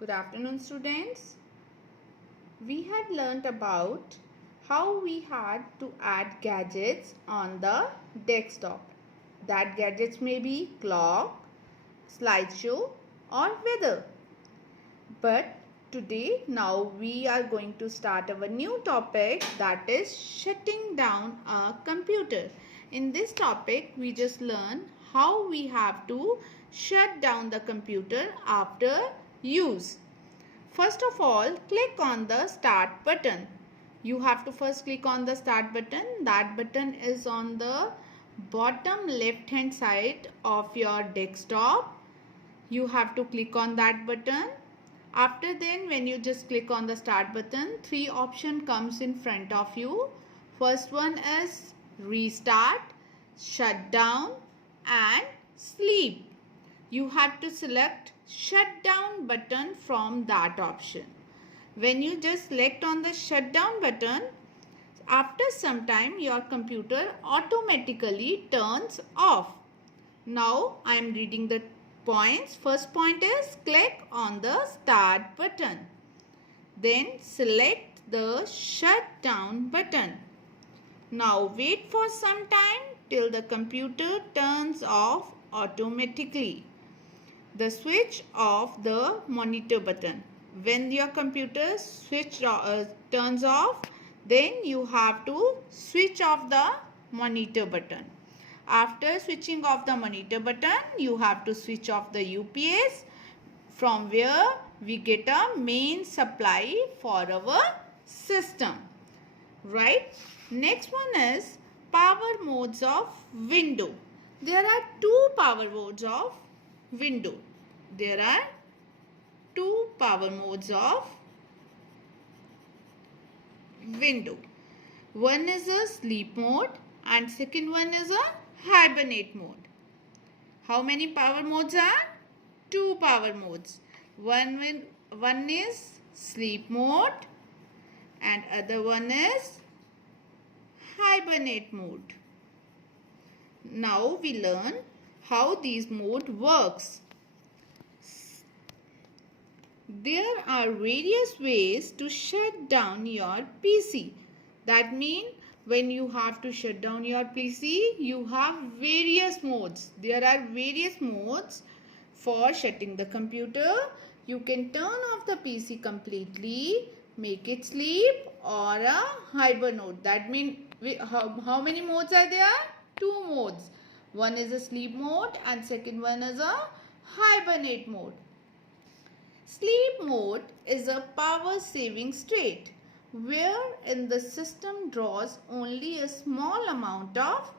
Good afternoon, students. We had learnt about how we had to add gadgets on the desktop. That gadgets may be clock, slideshow or weather. But today now we are going to start our new topic, that is shutting down a computer. In this topic we just learn how we have to shut down the computer after use. First of all, click on the start button. You have to first click on the start button. That button is on the bottom left hand side of your desktop. You have to click on that button. After then, when you just click on the start button, three options comes in front of you. First one is restart, shut down and sleep. You have to select shutdown button from that option. When you just select on the shutdown button, after some time your computer automatically turns off. Now I am reading the points. First point is click on the start button. Then select the shutdown button. Now wait for some time till the computer turns off automatically. The switch off the monitor button. When your computer turns off, then you have to switch off the monitor button. After switching off the monitor button, you have to switch off the UPS from where we get a main supply for our system. Right? Next one is power modes of window. There are two power modes of window. There are two power modes of window. One is a sleep mode and second one is a hibernate mode. How many power modes are? Two power modes. One is sleep mode and other one is hibernate mode. Now we learn how these mode works. There are various ways to shut down your PC. That means when you have to shut down your PC, you have various modes. There are various modes for shutting the computer. You can turn off the PC completely, make it sleep or a hibernate. That means how many modes are there? Two modes. One is a sleep mode and second one is a hibernate mode. Sleep mode is a power saving state wherein the system draws only a small amount of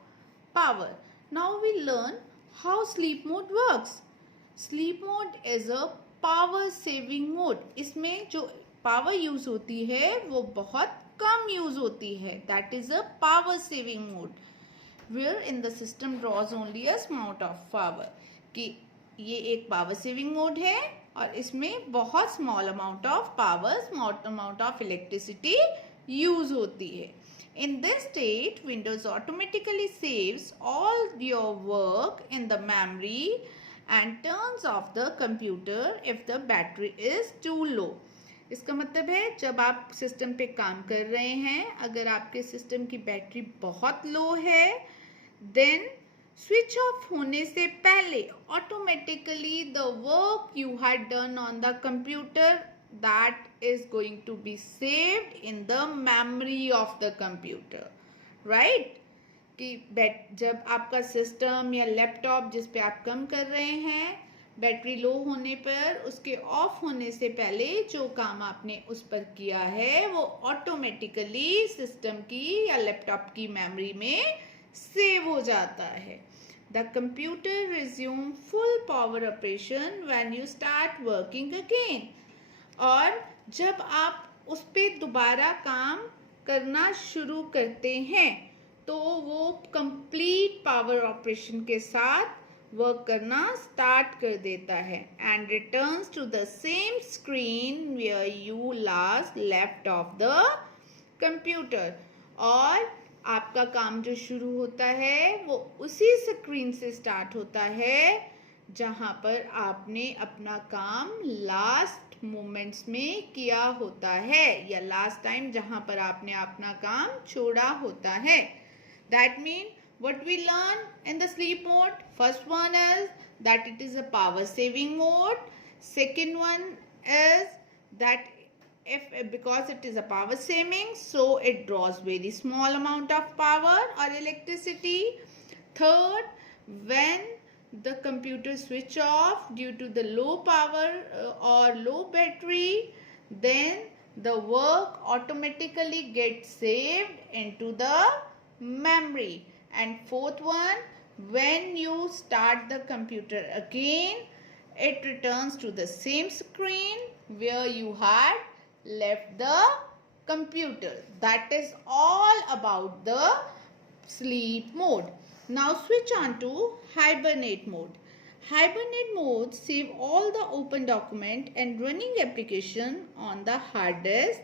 power. Now we learn how sleep mode works. Sleep mode is a power saving mode. इसमें जो power use होती है वो बहुत कम use होती है. That is a power saving mode wherein the system draws only a small amount of power. कि ये एक power saving mode है और इसमें बहुत small amount of power, small amount of electricity use होती है. In this state, Windows automatically saves all your work in the memory and turns off the computer if the battery is too low. इसका मतलब है जब आप system पे काम कर रहे हैं, अगर आपके सिस्टम की बैटरी बहुत लो है, then स्विच ऑफ होने से पहले automatically the work you had done on the computer that is going to be saved in the memory of the computer. Right? कि जब आपका सिस्टम या लैपटॉप जिस पे आप काम कर रहे हैं बैटरी लो होने पर उसके ऑफ होने से पहले जो काम आपने उस पर किया है वो ऑटोमेटिकली सिस्टम की या लैपटॉप की मेमोरी में सेव हो जाता है. The computer resume full power operation when you start working again. और जब आप उस पे दोबारा काम करना शुरू करते हैं तो वो कंप्लीट पावर ऑपरेशन के साथ वर्क करना स्टार्ट कर देता है and returns to the same screen where you last left off the computer. और आपका काम जो शुरू होता है वो उसी स्क्रीन से स्टार्ट होता है जहाँ पर आपने अपना काम लास्ट मोमेंट्स में किया होता है या लास्ट टाइम जहाँ पर आपने अपना काम छोड़ा होता है. That means what we learn in the sleep mode, first one is that it is a power saving mode. Second one is that if because it is a power saving, so it draws very small amount of power or electricity. Third, when the computer switch off due to the low power or low battery, then the work automatically gets saved into the memory. And fourth one, when you start the computer again, it returns to the same screen where you had left the computer. That is all about the sleep mode. Now switch on to hibernate mode. Hibernate mode save all the open document and running application on the hard disk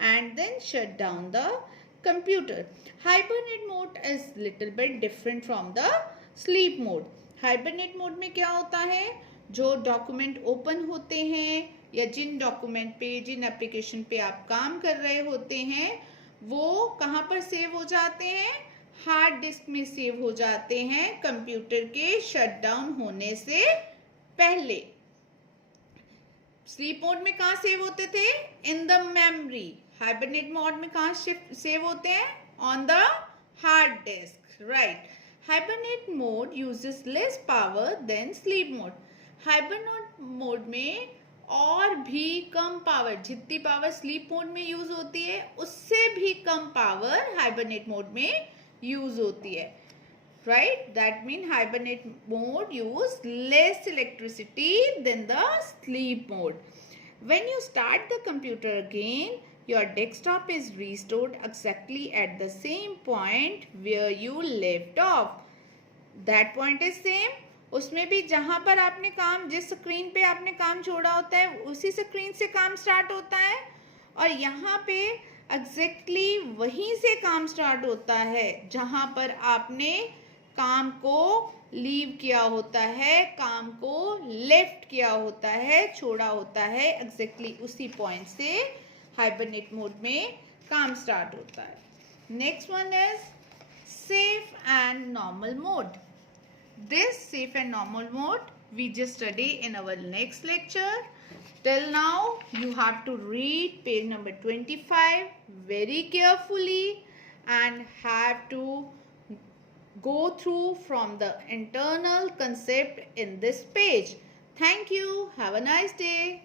and then shut down the computer. Hibernate mode is little bit different from the sleep mode. Hibernate mode में क्या होता है, जो document open होते हैं या जिन document पे जिन application पे आप काम कर रहे होते हैं वो कहाँ पर सेव हो जाते हैं, हार्ड डिस्क में सेव हो जाते हैं कंप्यूटर के शटडाउन होने से पहले. स्लीप मोड में कहाँ सेव होते थे, in the memory. Hibernate mode में कहाँ सेव होते हैं, on the hard disk. Right. Hibernate mode uses less power than sleep mode. Hibernate mode में और भी कम पावर, जितनी पावर स्लीप मोड में यूज होती है उससे भी कम पावर हाइबरनेट मोड में यूज होती है. Right? That means hibernate mode use less electricity than the sleep mode. When you start the computer again, your desktop is restored exactly at the same point where you left off. That point is same. उसमें भी जहाँ पर आपने काम, जिस screen पे आपने काम छोड़ा होता है उसी स्क्रीन से काम स्टार्ट होता है और यहाँ पे एग्जैक्टली वहीं से काम स्टार्ट होता है जहाँ पर आपने काम को लीव किया होता है, काम को लेफ्ट किया होता है, छोड़ा होता है. एग्जैक्टली उसी पॉइंट से हाइबरनेट मोड में काम स्टार्ट होता है. Next one is safe and normal mode. This safe and normal mode we just study in our next lecture. Till now you have to read page number 25 very carefully and have to go through from the internal concept in this page. Thank you. Have a nice day.